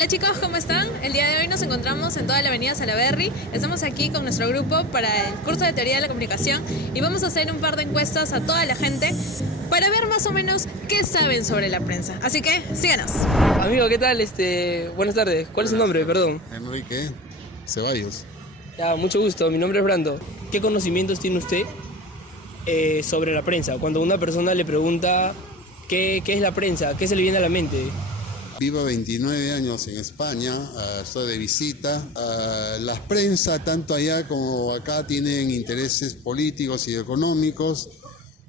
Hola chicos, ¿cómo están? El día de hoy nos encontramos en toda la avenida Salaberry. Estamos aquí con nuestro grupo para el curso de Teoría de la Comunicación y vamos a hacer un par de encuestas a toda la gente para ver más o menos qué saben sobre la prensa. Así que, síganos. Amigo, ¿qué tal? Buenas tardes. ¿Cuál es su nombre? Perdón. Enrique Ceballos. Ya, mucho gusto. Mi nombre es Brando. ¿Qué conocimientos tiene usted sobre la prensa? Cuando una persona le pregunta qué es la prensa, ¿qué se le viene a la mente? Vivo 29 años en España, estoy de visita. Las prensas, tanto allá como acá, tienen intereses políticos y económicos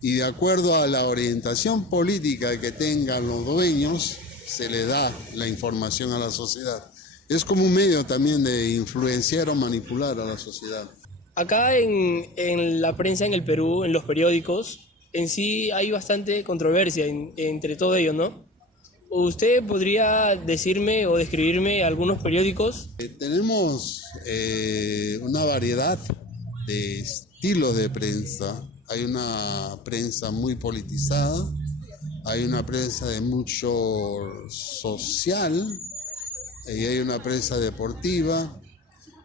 y de acuerdo a la orientación política que tengan los dueños, se le da la información a la sociedad. Es como un medio también de influenciar o manipular a la sociedad. Acá en la prensa, en el Perú, en los periódicos, en sí hay bastante controversia entre todo ello, ¿no? ¿Usted podría decirme o describirme algunos periódicos? Tenemos una variedad de estilos de prensa. Hay una prensa muy politizada, hay una prensa de mucho social, y hay una prensa deportiva,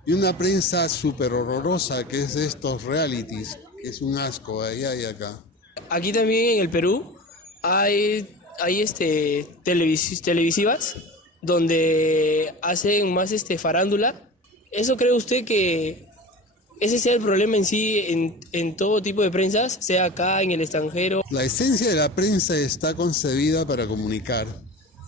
y una prensa súper horrorosa que es de estos realities, que es un asco allá y acá. Aquí también en el Perú hay televisivas donde hacen más farándula. ¿Eso cree usted que ese sea el problema en sí en todo tipo de prensas, sea acá, en el extranjero? La esencia de la prensa está concebida para comunicar.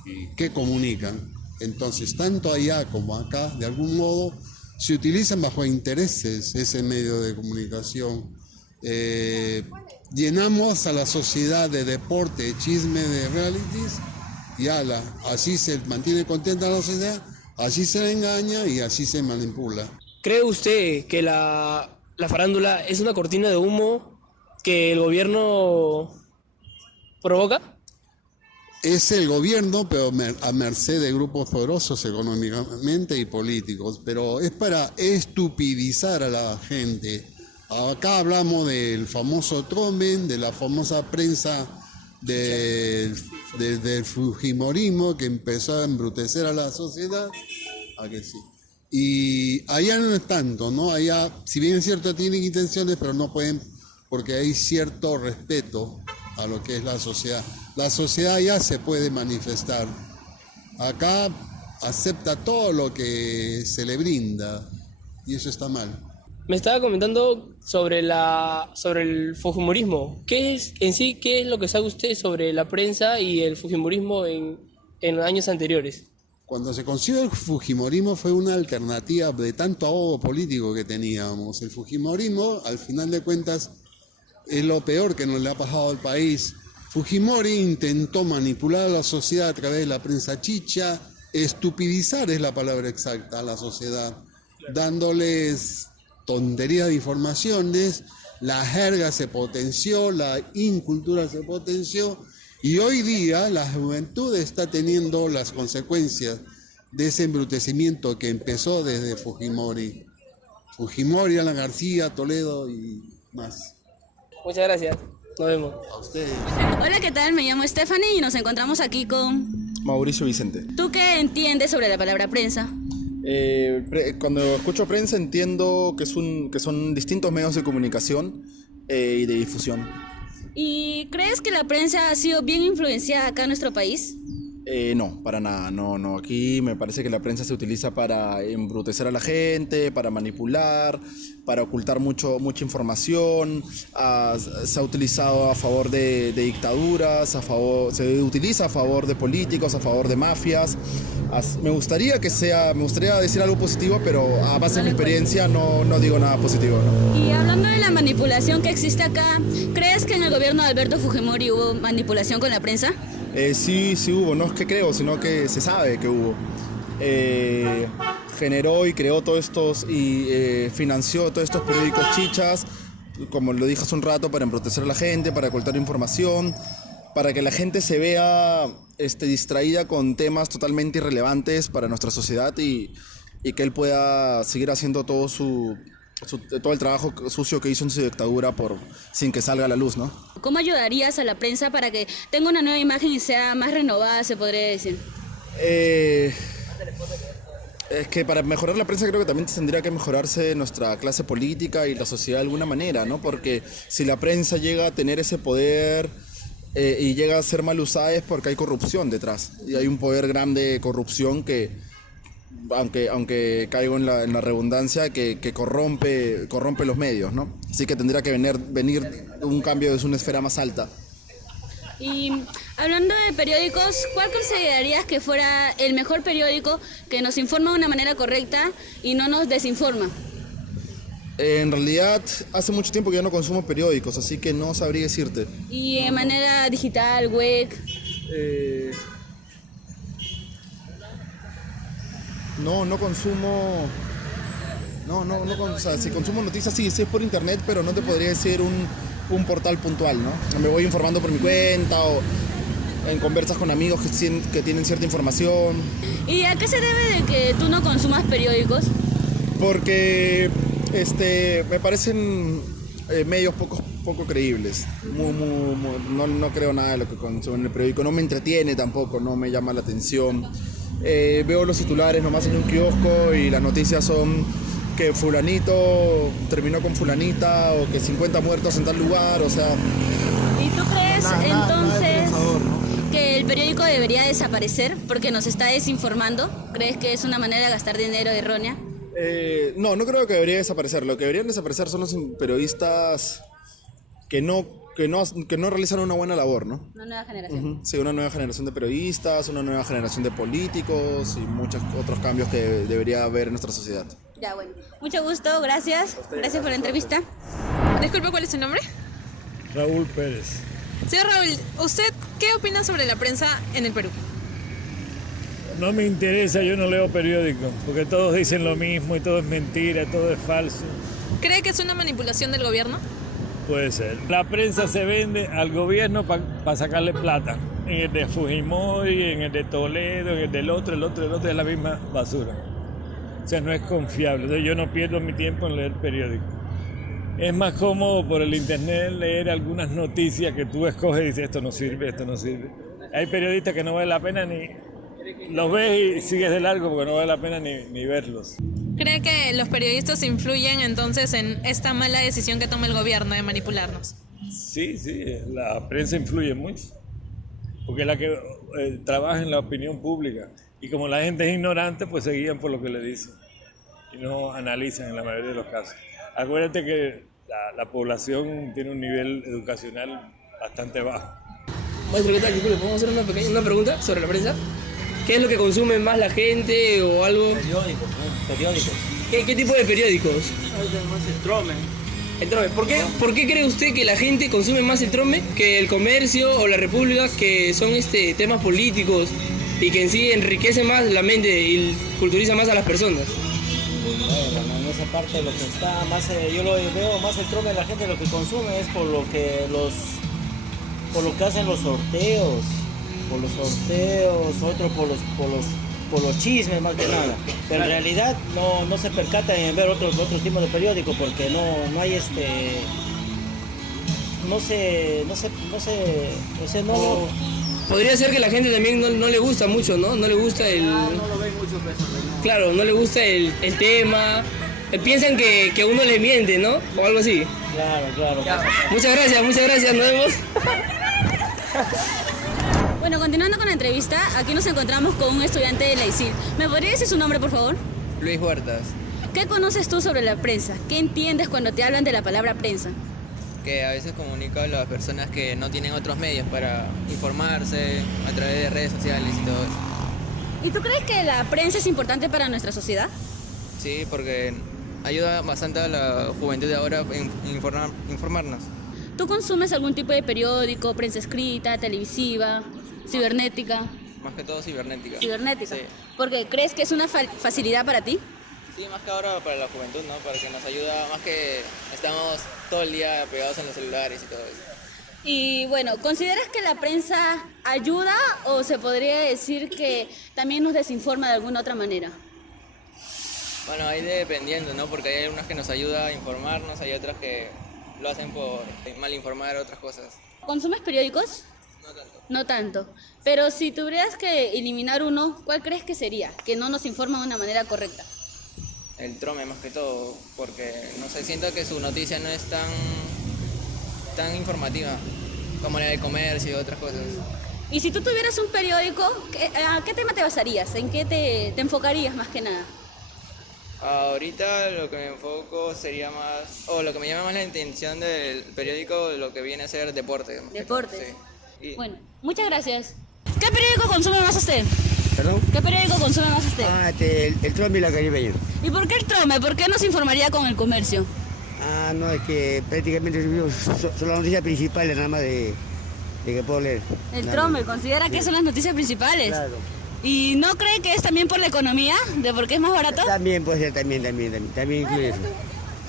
¿Y qué comunican? Entonces, tanto allá como acá, de algún modo, se utilizan bajo intereses ese medio de comunicación. Llenamos a la sociedad de deporte, de chisme, de realities, y así se mantiene contenta la sociedad, así se le engaña y así se manipula. ¿Cree usted que la farándula es una cortina de humo que el gobierno provoca? Es el gobierno, pero a merced de grupos poderosos económicamente y políticos, pero es para estupidizar a la gente. Acá hablamos del famoso Tromen, de la famosa prensa del fujimorismo que empezó a embrutecer a la sociedad. ¿A que sí? Y allá no es tanto, ¿no? Allá, si bien es cierto, tienen intenciones, pero no pueden, porque hay cierto respeto a lo que es la sociedad. La sociedad ya se puede manifestar. Acá acepta todo lo que se le brinda y eso está mal. Me estaba comentando sobre el fujimorismo. ¿Qué es lo que sabe usted sobre la prensa y el fujimorismo en los años anteriores? Cuando se concibió el fujimorismo fue una alternativa de tanto ahogo político que teníamos. El fujimorismo, al final de cuentas, es lo peor que nos le ha pasado al país. Fujimori intentó manipular a la sociedad a través de la prensa chicha, estupidizar es la palabra exacta a la sociedad, dándoles tonterías de informaciones, la jerga se potenció, la incultura se potenció y hoy día la juventud está teniendo las consecuencias de ese embrutecimiento que empezó desde Fujimori. Fujimori, Alan García, Toledo y más. Muchas gracias. Nos vemos. A ustedes. Hola, ¿qué tal? Me llamo Stephanie y nos encontramos aquí con... Mauricio Vicente. ¿Tú qué entiendes sobre la palabra prensa? Cuando escucho prensa entiendo que son distintos medios de comunicación y de difusión. ¿Y crees que la prensa ha sido bien influenciada acá en nuestro país? No, para nada, no. Aquí me parece que la prensa se utiliza para embrutecer a la gente, para manipular, para ocultar mucha información. Se ha utilizado a favor de dictaduras, se utiliza a favor de políticos, a favor de mafias. Me gustaría decir algo positivo, pero a base de mi experiencia no digo nada positivo, ¿no? Y hablando de la manipulación que existe acá, ¿crees que en el gobierno de Alberto Fujimori hubo manipulación con la prensa? Sí hubo, no es que creo, sino que se sabe que hubo. Generó y creó todos estos y financió todos estos periódicos chichas, como lo dije hace un rato, para embrutecer a la gente, para ocultar información, para que la gente se vea distraída con temas totalmente irrelevantes para nuestra sociedad y que él pueda seguir haciendo todo el trabajo sucio que hizo en su dictadura sin que salga a la luz, ¿no? ¿Cómo ayudarías a la prensa para que tenga una nueva imagen y sea más renovada, se podría decir? Es que para mejorar la prensa creo que también tendría que mejorarse nuestra clase política y la sociedad de alguna manera, ¿no? Porque si la prensa llega a tener ese poder y llega a ser mal usada es porque hay corrupción detrás. Y hay un poder grande de corrupción que, aunque caigo en la redundancia, que corrompe los medios, ¿no? Así que tendría que venir un cambio desde una esfera más alta. Y hablando de periódicos, ¿cuál considerarías que fuera el mejor periódico que nos informa de una manera correcta y no nos desinforma? En realidad, hace mucho tiempo que yo no consumo periódicos, así que no sabría decirte. Y de manera digital, web. No consumo. O sea, si consumo noticias, sí es por internet, pero no te podría decir un portal puntual, ¿no? Me voy informando por mi cuenta o en conversas con amigos que tienen cierta información. ¿Y a qué se debe de que tú no consumas periódicos? Porque me parecen medios poco creíbles. No creo nada de lo que consumo en el periódico. No me entretiene tampoco, no me llama la atención. Veo los titulares nomás en un kiosco y las noticias son que fulanito terminó con fulanita o que 50 muertos en tal lugar, o sea... ¿Y tú crees entonces que el periódico debería desaparecer porque nos está desinformando? ¿Crees que es una manera de gastar dinero errónea? No creo que debería desaparecer. Lo que deberían desaparecer son los periodistas que no realizan una buena labor, ¿no? Una nueva generación. Sí, una nueva generación de periodistas, una nueva generación de políticos y muchos otros cambios que debería haber en nuestra sociedad. Ya, bueno. Mucho gusto, gracias. Gracias por la entrevista. Disculpe, ¿cuál es su nombre? Raúl Pérez. Señor Raúl, ¿usted qué opina sobre la prensa en el Perú? No me interesa, yo no leo periódicos, porque todos dicen lo mismo y todo es mentira, todo es falso. ¿Cree que es una manipulación del gobierno? Puede ser. La prensa se vende al gobierno para sacarle plata. En el de Fujimori, en el de Toledo, en el del otro es la misma basura. O sea, no es confiable. Entonces, yo no pierdo mi tiempo en leer periódicos. Es más cómodo por el internet leer algunas noticias que tú escoges y dices, esto no sirve. Hay periodistas que no vale la pena ni... Los ves y sigues de largo porque no vale la pena ni verlos. ¿Cree que los periodistas influyen entonces en esta mala decisión que toma el gobierno de manipularnos? Sí, la prensa influye mucho, porque es la que trabaja en la opinión pública. Y como la gente es ignorante, pues se guían por lo que le dicen y no analizan en la mayoría de los casos. Acuérdate que la población tiene un nivel educacional bastante bajo. Maestro, ¿qué tal? Disculpe, ¿podemos hacer una pregunta sobre la prensa? ¿Qué es lo que consume más la gente o algo? Periódicos. ¿Qué tipo de periódicos? El Trome. El Trome. ¿Por qué cree usted que la gente consume más el Trome que el Comercio o la República, que son temas políticos y que en sí enriquece más la mente y culturiza más a las personas? Bueno, en esa parte lo que está más, yo lo veo más el Trome de la gente, lo que consume es por lo que hacen los sorteos, otro por los chismes más que nada. Pero en realidad no se percatan en ver otros tipos de periódicos porque no hay Podría ser que la gente también no le gusta mucho, ¿no? No le gusta el... no lo ven mucho peso. Claro, no le gusta el tema. Piensan que uno le miente, ¿no? O algo así. Claro. Muchas gracias, nos vemos. Bueno, continuando con la entrevista, aquí nos encontramos con un estudiante de la ISIL. ¿Me podría decir su nombre, por favor? Luis Huertas, ¿Qué conoces tú sobre la prensa? ¿Qué entiendes cuando te hablan de la palabra prensa? que a veces comunica a las personas que no tienen otros medios para informarse a través de redes sociales y todo eso. ¿Y tú crees que la prensa es importante para nuestra sociedad? Sí, porque ayuda bastante a la juventud de ahora en informarnos. ¿Tú consumes algún tipo de periódico, prensa escrita, televisiva, cibernética? Más que todo cibernética. Cibernética. Sí. ¿Porque crees que es una facilidad para ti? Sí, más que ahora para la juventud, ¿no? Para que nos ayuda, más que estamos todo el día pegados en los celulares y todo eso. Y bueno, ¿consideras que la prensa ayuda o se podría decir que también nos desinforma de alguna otra manera? Bueno, ahí dependiendo, ¿no? Porque hay algunas que nos ayuda a informarnos, hay otras que lo hacen por mal informar otras cosas. ¿Consumes periódicos? No tanto. Pero si tuvieras que eliminar uno, ¿cuál crees que sería? Que no nos informa de una manera correcta. El Trome más que todo, porque no sé, siento que su noticia no es tan informativa como la del comercio y otras cosas. Y si tú tuvieras un periódico, ¿a qué tema te basarías? ¿En qué te enfocarías más que nada? Ahorita lo que me enfoco sería lo que me llama más la atención del periódico, lo que viene a ser deporte. Deportes. Sí. Bueno, muchas gracias. ¿Qué periódico consume más usted? ¿Perdón? ¿Qué periódico consume más usted? El Trome y la Caribeña. ¿Y por qué el Trome? ¿Por qué nos informaría con el comercio? No, es que prácticamente son las noticias principales nada más de que puedo leer. El Nada Trome, más. ¿considera que son las noticias principales? Claro. ¿Y no cree que es también por la economía? ¿De por qué es más barato? También puede ser, también incluye eso.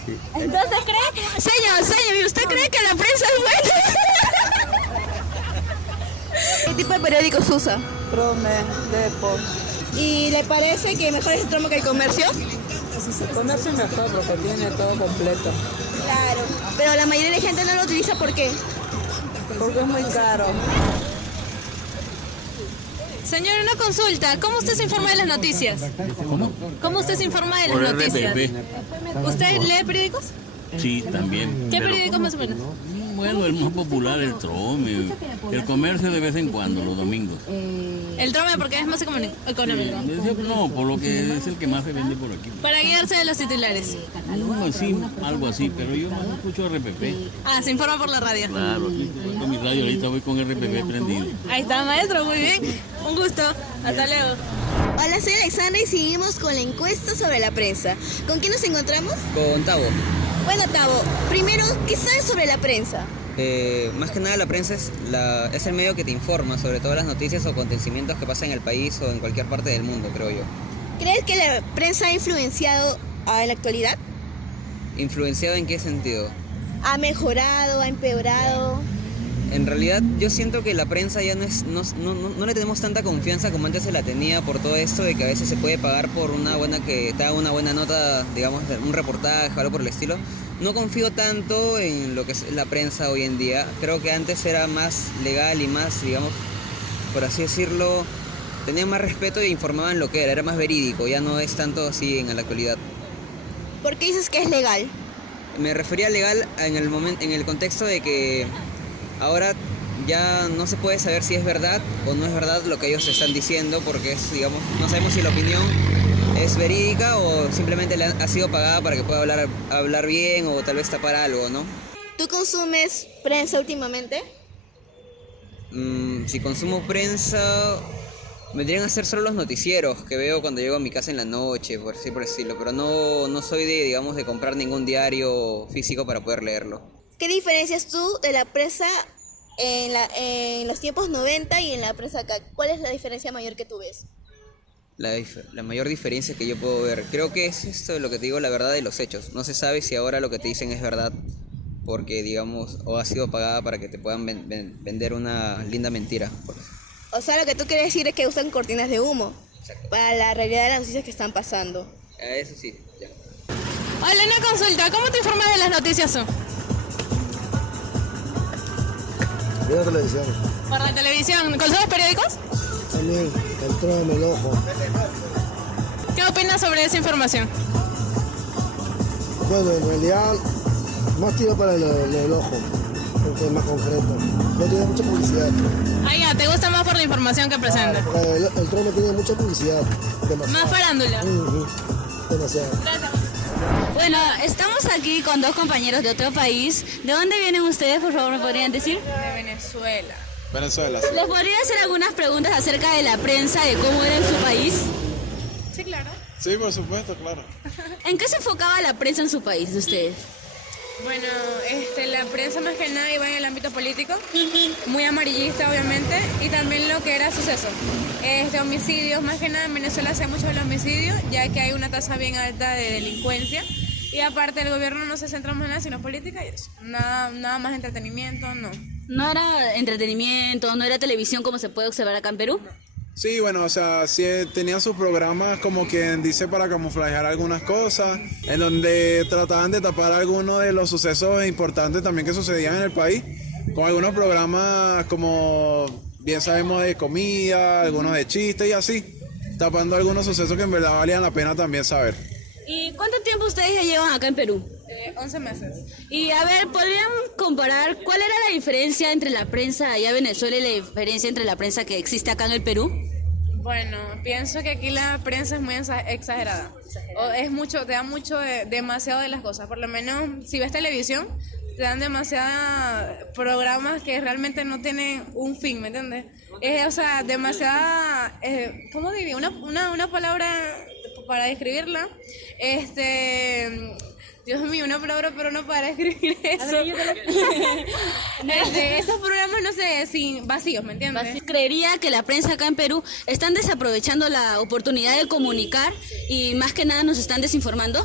Sí. Entonces cree... Señor, ¿y usted cree que la prensa es buena? ¿Qué tipo de periódicos usa? Trome, Depor. ¿Y le parece que mejor es el Trome que el comercio? El comercio es mejor porque tiene todo completo. Claro, pero la mayoría de la gente no lo utiliza, ¿por qué? Porque es muy caro. Señor, una consulta. ¿Cómo usted se informa de las noticias? ¿Cómo usted se informa de las Por noticias? RPP. ¿Usted lee periódicos? Sí, también. ¿Qué pero- periódicos más o menos? Bueno, el más popular, el Trome. El comercio de vez en cuando, los domingos. El Trome porque es más económico. No, por lo que es el que más se vende por aquí. Para guiarse de los titulares. No, sí, algo así, pero yo más escucho RPP. Ah, se informa por la radio. Claro, aquí estoy con mi radio, ahorita voy con RPP prendido. Ahí está, maestro, muy bien. Un gusto. Hasta luego. Hola, soy Alexandra y seguimos con la encuesta sobre la prensa. ¿Con quién nos encontramos? Con Tavo. Bueno, Tavo, primero, ¿qué sabes sobre la prensa? Más que nada la prensa es el medio que te informa sobre todas las noticias o acontecimientos que pasan en el país o en cualquier parte del mundo, creo yo. ¿Crees que la prensa ha influenciado en la actualidad? ¿Influenciado en qué sentido? ¿Ha mejorado, ha empeorado? En realidad yo siento que la prensa ya no le tenemos tanta confianza como antes se la tenía por todo esto de que a veces se puede pagar por que te haga una buena nota, digamos, un reportaje o algo por el estilo. No confío tanto en lo que es la prensa hoy en día. Creo que antes era más legal y más, digamos, por así decirlo, tenía más respeto e informaban lo que era más verídico, ya no es tanto así en la actualidad. ¿Por qué dices que es legal? Me refería a legal en el contexto de que ahora ya no se puede saber si es verdad o no es verdad lo que ellos están diciendo porque digamos, no sabemos si la opinión es verídica o simplemente ha sido pagada para que pueda hablar bien o tal vez tapar algo, ¿no? ¿Tú consumes prensa últimamente? Si consumo prensa, vendrían a ser solo los noticieros que veo cuando llego a mi casa en la noche, por así por decirlo, pero no soy de comprar ningún diario físico para poder leerlo. ¿Qué diferencias tú de la prensa en los tiempos 90 y en la prensa acá? ¿Cuál es la diferencia mayor que tú ves? La mayor diferencia que yo puedo ver, creo que es esto de lo que te digo, la verdad de los hechos. No se sabe si ahora lo que te dicen es verdad porque, digamos, o ha sido pagada para que te puedan vender una linda mentira. O sea, lo que tú quieres decir es que usan cortinas de humo. Exacto. Para la realidad de las noticias que están pasando. Eso sí, ya. Hola, una consulta. ¿Cómo te informas de las noticias tú? Veo televisión. Por la televisión. ¿Consumes periódicos? También, el Trome, el Ojo. ¿Qué opinas sobre esa información? Bueno, en realidad, más tiro para el Ojo, porque es más concreto. No tiene mucha publicidad. Ah, ya, ¿te gusta más por la información que presenta? Porque el Trome tiene mucha publicidad. Demasiado. Más farándula. Demasiado. Bueno, estamos aquí con dos compañeros de otro país. ¿De dónde vienen ustedes, por favor, me podrían decir? De Venezuela. Venezuela. ¿Les podría hacer algunas preguntas acerca de la prensa, de cómo era en su país? Sí, claro. Sí, por supuesto, claro. ¿En qué se enfocaba la prensa en su país de ustedes? Bueno, la prensa más que nada iba en el ámbito político, muy amarillista obviamente, y también lo que era sucesos. Homicidios, más que nada en Venezuela se da mucho el homicidio, ya que hay una tasa bien alta de delincuencia. Y aparte el gobierno no se centra más en nada, sino política y eso. Nada más entretenimiento, no. ¿No era entretenimiento, no era televisión como se puede observar acá en Perú? Sí, bueno, o sea, sí tenían sus programas como quien dice para camuflajear algunas cosas, en donde trataban de tapar algunos de los sucesos importantes también que sucedían en el país. con algunos programas como bien sabemos de comida, algunos de chistes y así, tapando algunos sucesos que en verdad valían la pena también saber. ¿Y cuánto tiempo ustedes ya llevan acá en Perú? 11 meses. Y a ver, ¿podrían comparar cuál era la diferencia entre la prensa allá en Venezuela y la diferencia entre la prensa que existe acá en el Perú? Bueno, pienso que aquí la prensa es muy exagerada. O es mucho, te da mucho, demasiado de las cosas. Por lo menos, si ves televisión, te dan demasiados programas que realmente no tienen un fin, ¿me entiendes? O sea, demasiada, ¿cómo diría? Una palabra para describirla. Dios mío, una palabra, pero no para escribir eso. Esos programas, no sé, vacíos, ¿me entiendes? Creería que la prensa acá en Perú están desaprovechando la oportunidad de comunicar y más que nada nos están desinformando.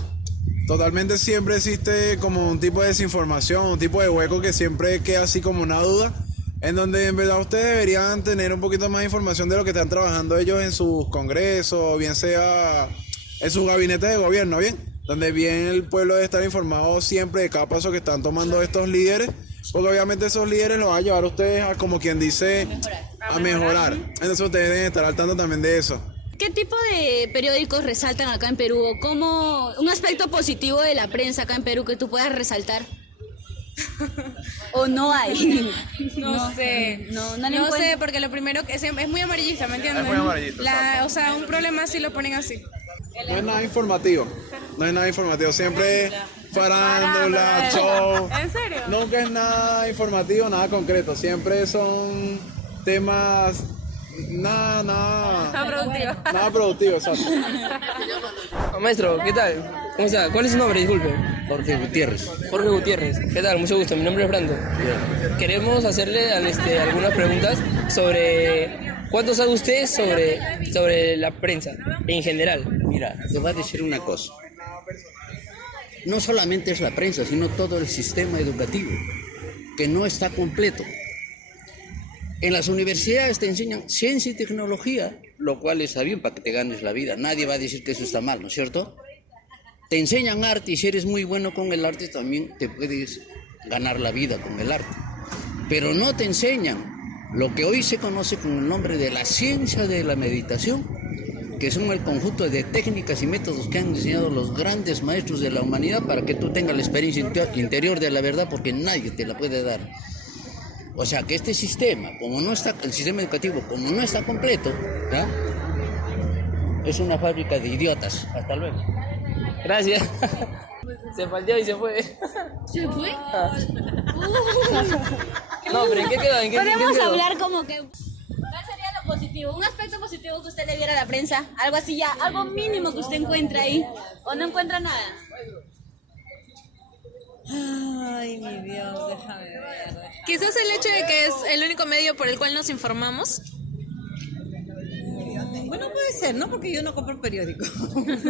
Totalmente, siempre existe como un tipo de desinformación, un tipo de hueco que siempre queda así como una duda, en donde en verdad ustedes deberían tener un poquito más de información de lo que están trabajando ellos en sus congresos, bien sea en sus gabinetes de gobierno, bien, donde bien el pueblo debe estar informado siempre de cada paso que están tomando estos líderes, porque obviamente esos líderes los van a llevar a ustedes a, como quien dice, a mejorar. Entonces ustedes deben estar al tanto también de eso. ¿Qué tipo de periódicos resaltan acá en Perú? ¿O cómo un aspecto positivo de la prensa acá en Perú que tú puedas resaltar? ¿O no hay? No sé, no sé, porque lo primero que es muy amarillista, ¿me entiendes? Es muy amarillista, o sea, un problema así lo ponen así. No es nada informativo, siempre farándula, show. ¿En serio? Nunca es nada informativo, nada concreto, siempre son temas nada productivo, exacto. Maestro, ¿qué tal? ¿Cómo está? ¿Cuál es su nombre? Disculpe. Jorge Gutiérrez. Jorge Gutiérrez. ¿Qué tal? Mucho gusto. Mi nombre es Brando. Queremos hacerle algunas preguntas sobre cuánto sabe usted sobre la prensa en general. Mira, te voy a decir una cosa. No solamente es la prensa, sino todo el sistema educativo, que no está completo. En las universidades te enseñan ciencia y tecnología, lo cual está bien para que te ganes la vida. Nadie va a decir que eso está mal, ¿no es cierto? Te enseñan arte y si eres muy bueno con el arte también te puedes ganar la vida con el arte. Pero no te enseñan lo que hoy se conoce con el nombre de la ciencia de la meditación, que son el conjunto de técnicas y métodos que han diseñado los grandes maestros de la humanidad para que tú tengas la experiencia interior de la verdad, porque nadie te la puede dar. O sea que este sistema, el sistema educativo, como no está completo, ¿ya? Es una fábrica de idiotas. Hasta luego. Gracias. Se faldeó y se fue. ¿Se fue? No, pero ¿en qué quedó? Podemos hablar como que... ¿Cuál sería lo positivo? Un aspecto positivo que usted le viera a la prensa. Algo así ya, algo mínimo que usted encuentra ahí. ¿O no encuentra nada? Ay, mi Dios, déjame ver. Quizás el hecho de que es el único medio por el cual nos informamos. Bueno, puede ser, ¿no? Porque yo no compro periódico.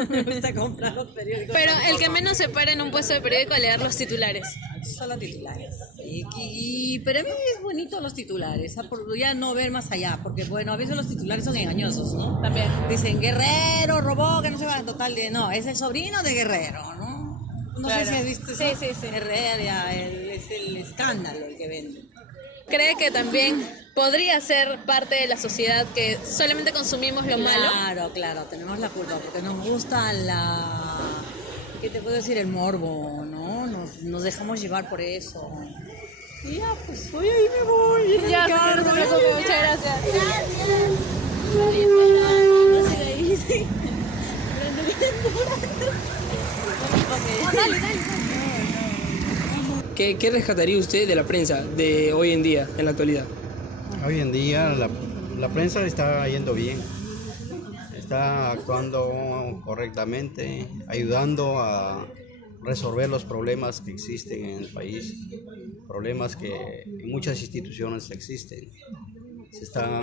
Me gusta comprar los periódicos. Pero el que menos se para en un puesto de periódico a leer los titulares. Solo titulares. Pero a mí es bonito los titulares, por ya no ver más allá, porque bueno, a veces los titulares son engañosos, ¿no? También. Dicen, Guerrero robó, que no se va a total de... No, es el sobrino de Guerrero, ¿no? No Claro. sé si has visto eso. Sí. Es el escándalo el que vende. ¿Cree que también podría ser parte de la sociedad que solamente consumimos lo malo? Claro, tenemos la culpa, porque nos gusta ¿qué te puedo decir? El morbo, ¿no? Nos dejamos llevar por eso. Y ya, pues, hoy ahí me voy. Ya, no se preocupe, muchas gracias. ¿Qué rescataría usted de la prensa de hoy en día, en la actualidad? Hoy en día la prensa está yendo bien, está actuando correctamente, ayudando a resolver los problemas que existen en el país, problemas que en muchas instituciones existen. Se están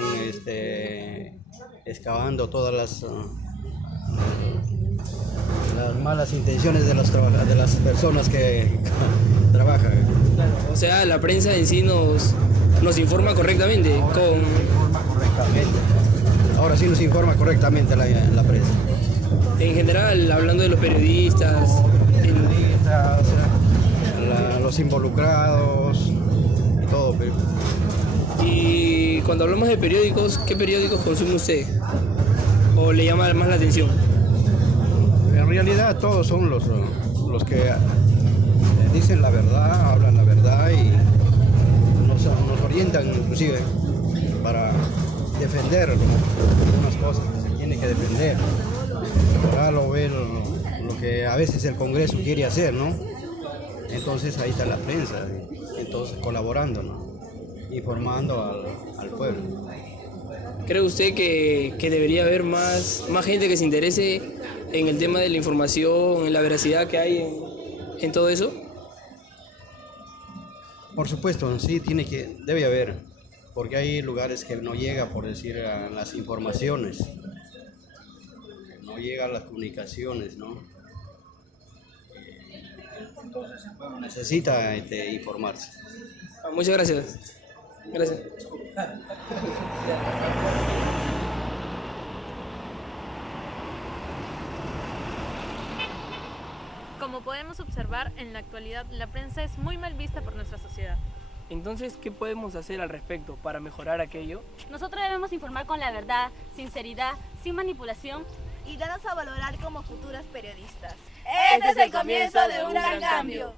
excavando todas las malas intenciones de las personas que trabajan. O sea, la prensa en sí nos informa correctamente. Correctamente. Ahora sí nos informa correctamente la prensa. En general, hablando de los periodistas, los involucrados, todo Perú. Y cuando hablamos de periódicos, ¿qué periódicos consume usted? ¿O le llama más la atención? En realidad todos son los que dicen la verdad, hablan la verdad y nos orientan inclusive para defender algunas cosas que se tiene que defender. Acá lo ve lo que a veces el Congreso quiere hacer, ¿no? Entonces ahí está la prensa, entonces colaborando, ¿no? Informando al pueblo. ¿Cree usted que debería haber más gente que se interese en el tema de la información, en la veracidad que hay en todo eso? Por supuesto, sí, debe haber, porque hay lugares que no llega, por decir, a las informaciones, no llega a las comunicaciones, ¿no? Entonces el pueblo necesita informarse. Muchas gracias. Gracias. Como podemos observar, en la actualidad la prensa es muy mal vista por nuestra sociedad. Entonces, ¿qué podemos hacer al respecto para mejorar aquello? Nosotros debemos informar con la verdad, sinceridad, sin manipulación y darnos a valorar como futuras periodistas. Este es el comienzo de un gran cambio.